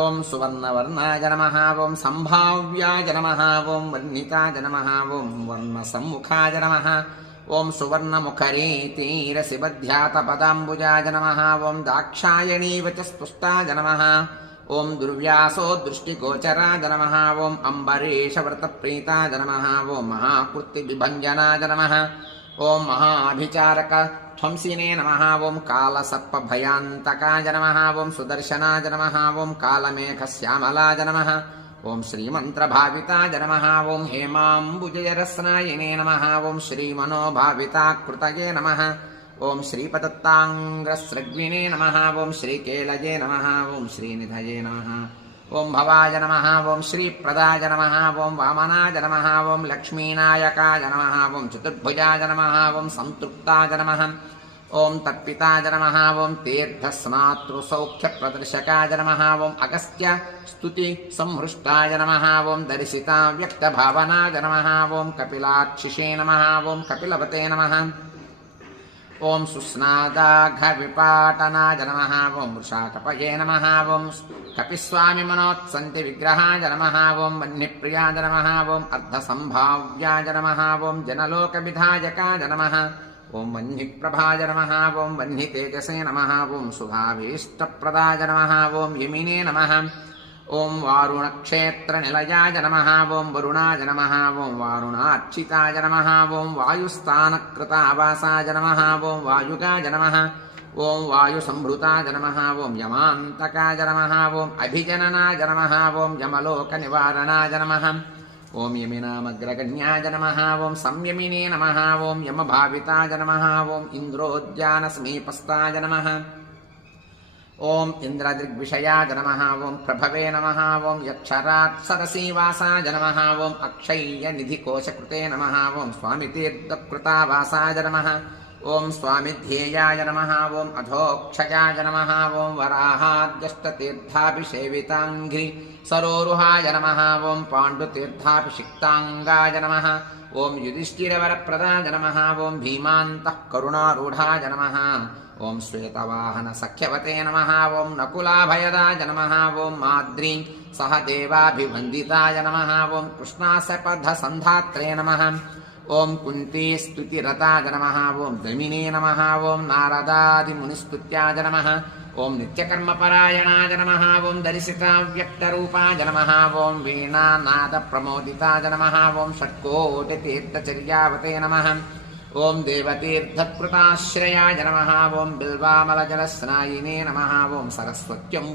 ओम सुवर्णवर्णाय नमः ओम संभाव्याय नमः ओम वर्णिताय नमः ओम वर्णसम्मुखाय नमः ओम सुवर्णमुखरीतिरसिबध्यातपदाम्बुजाय नमः ओम दाक्षायणीव च स्पुष्टाय नमः ओम दुर्व्यासो दृष्टिगोचराय नमः ओम अम्बरीषव्रतप्रीताय नमः ओम महाकृतिविभञ्जनाय नमः ओम महाभिचारक ध्वंसिने नमः ओम कालसर्पभयान्तकाय नमः ओम सुदर्शनाय नमः ओम कालमेघश्यामलाय नमः ओम श्रीमन्त्रभाविताय नमः ओम हेमाम्बुजयरत्नायिने नमः ओम श्रीमनोभाविताकृतये नमः ओम श्रीपदत्ताङ्गस्रग्विने नमः ओम श्रीकेलये नमः ओम श्रीनिधये नमः ओम भवाय नमः ओम श्रीप्रदाय नमः ओम वामनाय नमः ओम लक्ष्मीनायकाय नमः ओम चतुर्भुजाय नमः ओम संतृप्ताय नमः ओम तत्पिताय नमः ओम तीर्थस्नातृसौख्यप्रदर्शकाय नमः ओम अगस्त्य स्तुति संहृष्टाय नमः ओम दर्शिता व्यक्तभावनाय नमः ओम कपिलाक्षिषे नमः ओम कपिलवते नमः ओम सुस्नादाघविपाटनाय नमः ओम वृषाकपये नमः ओम कपिस्वामी मनोत्सन्ति विग्रहाय नमः ओम वह्निप्रियाय नमः ओम अर्धसम्भाव्याय नमः ओम जनलोकविधायकाय नमः ओम वह्निप्रभाय नमः ओम वह्नितेजसे नमः ओम शुभाभीष्टप्रदाय नमः ओम यमिने नमः ओम वारुणक्षेत्रनिलयाय नमः ओम वरुणाय नमः ओम वारुणार्चिताय नमः ओम वायुस्थानकृतावासाय नमः ओम वायुगाय नमः ओम वायुसंभृताय नमः ओम यमान्तकाय नमः ओम अभिजननाय नमः ओम यमलोकनिवारणाय नमः ओम यमिनामग्रगण्याय नमः ओम संयमिने नमः ओम यमभाविताय नमः ओम इन्द्रोद्यानसमीपस्थाय नमः ओम इंद्रदृग्विषयाय नमः ओम प्रभवे नमः ओम यक्षरात्सरसीवासाय नमः ओम अक्षय्यनिधिकोशकृते नमः ओम स्वामितीर्थकृतावासाय नमः ओम स्वामिध्येयाय नमः ओम अधोक्षयाय नमः ओम वराहाद्यष्टतीर्थाभिसेविताङ्घ्रि सरोरुहाय नमः ओम पाण्डुतीर्थाभिषिक्ताङ्गाय नमः ओम युधिष्ठिरवरप्रदाय नमः ओम भीमान्तः करुणारूढाय नमः ओम श्वेतवाहन सख्यवते नमः ओम नकुलाभयदाय नमः ओम माद्री सहदेवाभिवन्दिताय नमः ओम कृष्णासपथसन्धात्रे नमः ओम कुन्ती स्तुतिरताय नमः ओम दमिने नमः ओम नारदादिमुनिस्तुत्याय नमः ओम नित्यकर्मपरायणाय नमः ओम दर्शिताव्यक्तरूपाय नमः ओम वीणानादप्रमोदिताय नमः ओम षट्कोटितीर्थचर्यावते नमः ओम देवतीर्थकृताश्रयाय नमः ओम बिल्वामलजलस्नायिने नमः ओम सरस्वत्यं